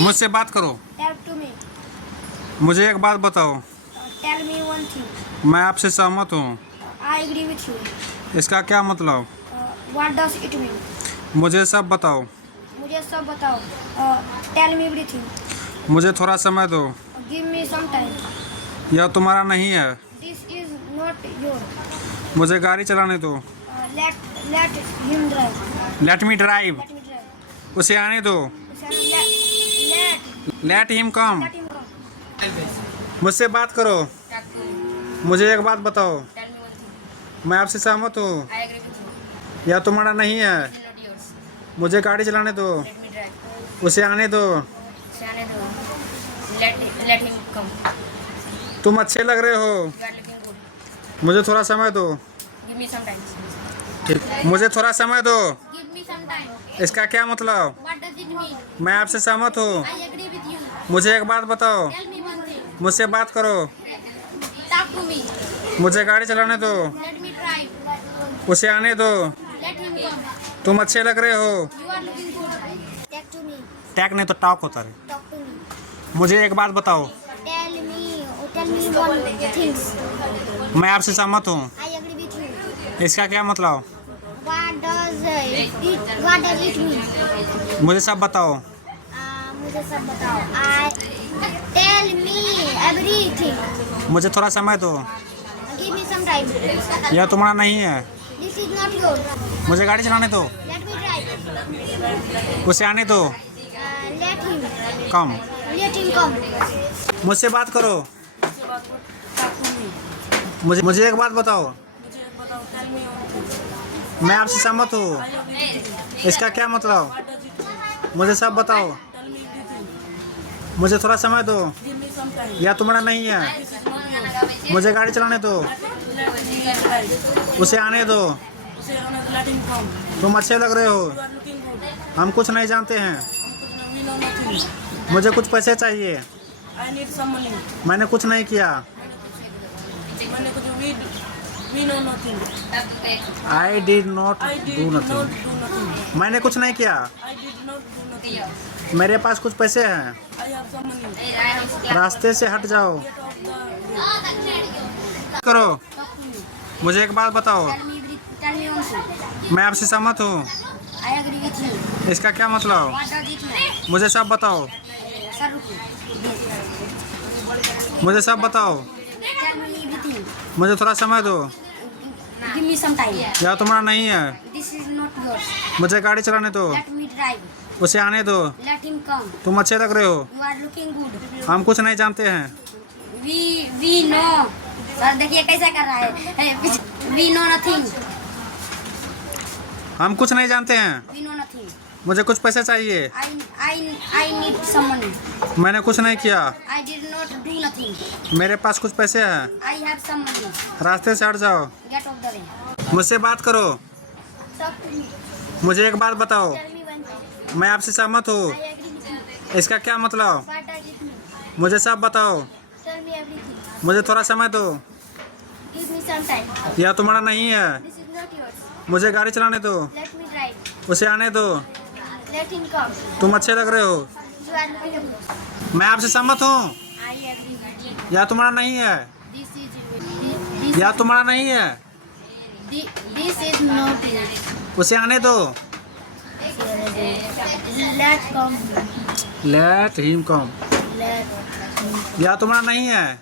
मुझसे बात करो। Tell to me. मुझे एक बात बताओ। Tell me one thing. मैं आपसे सहमत हूँ। I agree with you. इसका क्या मतलब? What does it mean? मुझे सब बताओ। मुझे सब बताओ. Tell me everything. मुझे थोड़ा समय दो। Give me some time. यह तुम्हारा नहीं है। This is not your. मुझे गाड़ी चलाने दो। Let him drive. Late me drive. Let me drive. उसे आने दो। लेट हिम कम। Let him come. मुझसे बात करो। मुझे एक बात बताओ। मैं आपसे सहमत हूँ। I agree with you. यह तुम्हारा नहीं है। It's not yours. मुझे गाड़ी चलाने दो। Let me drive. उसे आने दो। Shane do. Let him come. तुम अच्छे लग रहे हो। You are looking good. मुझे थोड़ा समय दो। Give me some time. ठीक, मुझे थोड़ा समय दो। Give me some time. इसका क्या मतलब? What does it mean? मैं आपसे सहमत हूँ। I agree with you. मुझे एक बात बताओ। Tell me one thing. मुझसे बात करो। Talk to me. मुझे गाड़ी चलाने दो। Let me drive. उसे आने दो। Let him come. तुम अच्छे लग रहे हो। You are looking good. Talk to me. Tag नहीं तो टॉक होता है। Talk to me. मुझे एक बात बताओ। Tell me one thing. मैं आपसे सहमत हूँ। I agree with you. इसका क्या मतलब? What does it mean? मुझे सब बताओ। मुझे सब बताओ. Tell me everything. मुझे थोड़ा समय दो। Give me some time. यह तुम्हारा नहीं है। This is not yours. मुझे गाड़ी चलाने दो। Let me drive. उसे आने दो। Let him. कम। Let him come. मुझसे बात करो। मुझे एक बात बताओ। मैं आपसे सहमत हूँ। इसका क्या मतलब? मुझे सब बताओ। मुझे थोड़ा समय दो। यह तुम्हारा नहीं है। मुझे गाड़ी चलाने दो। उसे आने दो। तुम अच्छे लग रहे हो। हम कुछ नहीं जानते हैं। मुझे कुछ पैसे चाहिए। I need some money. मैंने कुछ नहीं किया। We know nothing. I did not I do did not nothing. do nothing. मैंने कुछ नहीं किया। I did not do nothing. मेरे पास कुछ पैसे हैं। I have some money. रास्ते से हट जाओ। Get off the way. करो। मुझे एक बात बताओ। Tell me one thing. मैं आपसे सहमत हूँ। I agree with you. इसका क्या मतलब? What does it mean? मुझे सब बताओ। Sir, रुको. मुझे सब बताओ। Tell me everything. मुझे थोड़ा समय दो। Give me some time. यह तुम्हारा नहीं है। This is not yours. मुझे गाड़ी चलाने दो। Let me drive. उसे आने दो। Let him come. तुम अच्छे लग रहे हो। You are looking good. हम कुछ नहीं जानते हैं। We know. सर देखिए कैसा कर रहा है. We know nothing. हम कुछ नहीं जानते हैं। We know nothing. मुझे कुछ पैसे चाहिए। I need some money. मैंने कुछ नहीं किया। I did not do nothing. मेरे पास कुछ पैसे हैं। I have some money. रास्ते से हट जाओ। Get off the way. मुझसे बात करो। Talk to me. मुझे एक बात बताओ। Tell me one thing. मैं आपसे सहमत हूँ। I agree with you. इसका क्या मतलब? What does it mean? मुझे सब बताओ। Tell me everything. मुझे थोड़ा समय दो। Give me some time. यह तुम्हारा नहीं है। This is not yours. मुझे गाड़ी चलाने दो। Let me drive. उसे आने दो। Let him come. तुम अच्छे लग रहे हो। You are looking good. मैं आपसे सहमत हूँ। I agree with you. यह तुम्हारा नहीं है। This यह तुम्हारा नहीं है। is not yours. उसे आने दो। Let come. लेट हिम कम। Let. यह तुम्हारा नहीं है।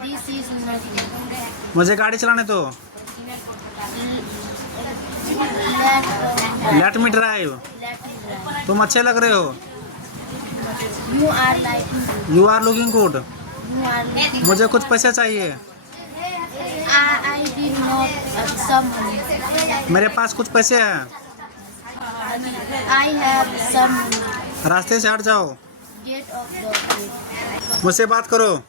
This is not yours. मुझे गाड़ी चलाने दो। Let come. Late me drive. Let me drive. तुम अच्छे लग रहे हो। You are like me. You are looking good. You are like मुझे कुछ पैसे चाहिए। I did not have some money. मेरे पास कुछ पैसे हैं। I have some money. रास्ते से हट जाओ। Get off the way. मुझसे बात करो।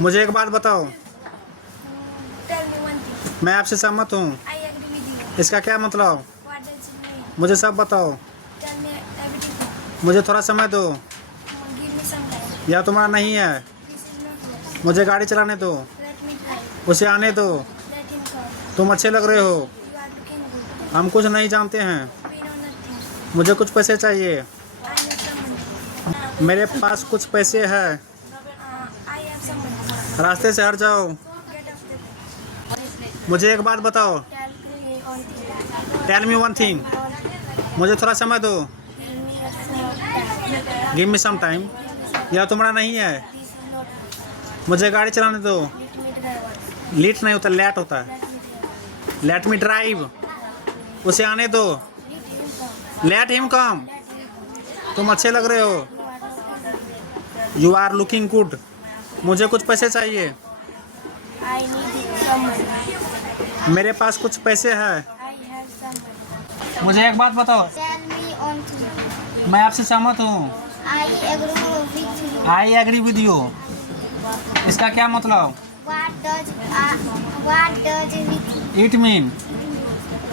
मुझे एक बात बताओ। Tell me one thing. मैं आपसे सहमत हूँ। I agree with you. इसका क्या मतलब? What does it mean? मुझे सब बताओ। Tell me everything. मुझे थोड़ा समय दो। Give me some time. यह तुम्हारा नहीं है। This is not yours. मुझे गाड़ी चलाने दो। Let me drive. उसे आने दो। Let him come. तुम अच्छे लग रहे हो। You are looking good. हम कुछ नहीं जानते हैं। We know nothing. मुझे कुछ पैसे चाहिए। I need मेरे पास कुछ पैसे हैं, I have some money. रास्ते से हट जाओ। Get off the मुझे एक बात बताओ। tell me one thing. Tell me one thing. मुझे थोड़ा समय दो। Give me a small give me some time. यह तुम्हारा नहीं है। This is not. मुझे गाड़ी चलाने दो। Let me drive. लीट नहीं होता, लैट होता है। Let me drive. उसे आने दो। Let him come. तुम अच्छे लग रहे हो। You are looking good. मुझे कुछ पैसे चाहिए। I need some money. मेरे पास कुछ पैसे हैं। I have some money. मुझे एक बात बताओ। Tell me one thing. मैं आपसे सहमत हूँ। I agree with you. I agree with you. इसका क्या मतलब? What does it it mean.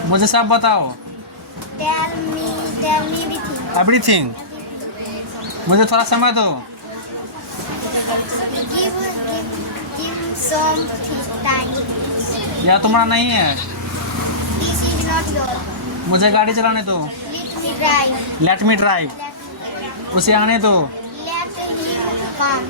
मुझे सब बताओ। tell me everything. एवरीथिंग। मुझे थोड़ा समय दो। Give some time. यह तुम्हारा नहीं है। This is not yours. मुझे गाड़ी चलाने दो। Let me drive. Late me drive. Let उसे आने दो। him come.